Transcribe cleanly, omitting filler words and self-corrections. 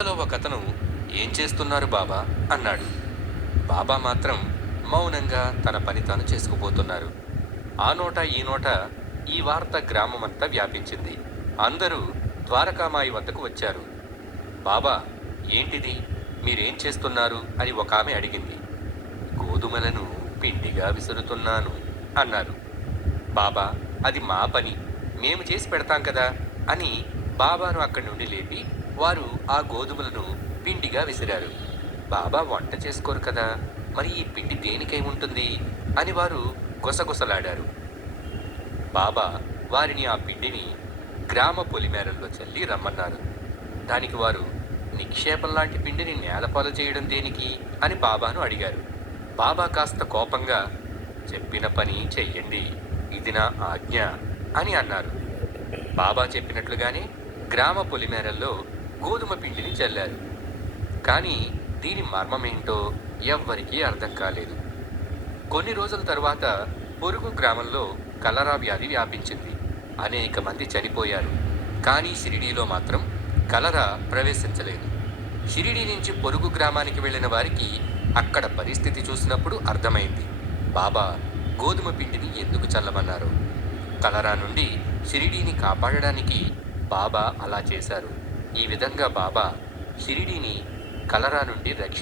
లో ఒకతను ఏం చేస్తున్నారు బాబా అన్నాడు. బాబా మాత్రం మౌనంగా తన పని తాను చేసుకుపోతున్నారు. ఆ నోట ఈ నోట ఈ వార్త గ్రామమంతా వ్యాపించింది. అందరూ ద్వారకామాయి వద్దకు వచ్చారు. బాబా, ఏంటిది, మీరేం చేస్తున్నారు అని ఒక ఆమె అడిగింది. గోధుమలను పిండిగా విసురుతున్నాను అన్నారు. బాబా, అది మా పని, మేము చేసి పెడతాం కదా అని బాబాను అక్కడి నుండి లేపి వారు ఆ గోధుమలను పిండిగా విసిరారు. బాబా వంట చేసుకోరు కదా, మరి ఈ పిండి దేనికై ఉంటుంది అని వారు గుసగుసలాడారు. బాబా వారిని ఆ పిండిని గ్రామ పొలిమేరల్లో చల్లి రమ్మన్నారు. దానికి వారు, నిక్షేపం లాంటి పిండిని నేలపాలు చేయడం దేనికి అని బాబాను అడిగారు. బాబా కాస్త కోపంగా, చెప్పిన పని చెయ్యండి, ఇది నా ఆజ్ఞ అని అన్నారు. బాబా చెప్పినట్లుగానే గ్రామ పొలిమేరల్లో గోధుమ పిండిని చల్లారు. కానీ దీని మర్మమేంటో ఎవ్వరికీ అర్థం కాలేదు. కొన్ని రోజుల తర్వాత పొరుగు గ్రామంలో కలరా వ్యాధి వ్యాపించింది. అనేక మంది చనిపోయారు. కానీ షిరిడీలో మాత్రం కలరా ప్రవేశించలేదు. షిరిడీ నుంచి పొరుగు గ్రామానికి వెళ్ళిన వారికి అక్కడ పరిస్థితి చూసినప్పుడు అర్థమైంది బాబా గోధుమ పిండిని ఎందుకు చల్లమన్నారు. కలరా నుండి షిరిడీని కాపాడడానికి బాబా అలా చేశారు. ఈ విధంగా బాబా షిరిడీని కలరా నుండి రక్షించారు.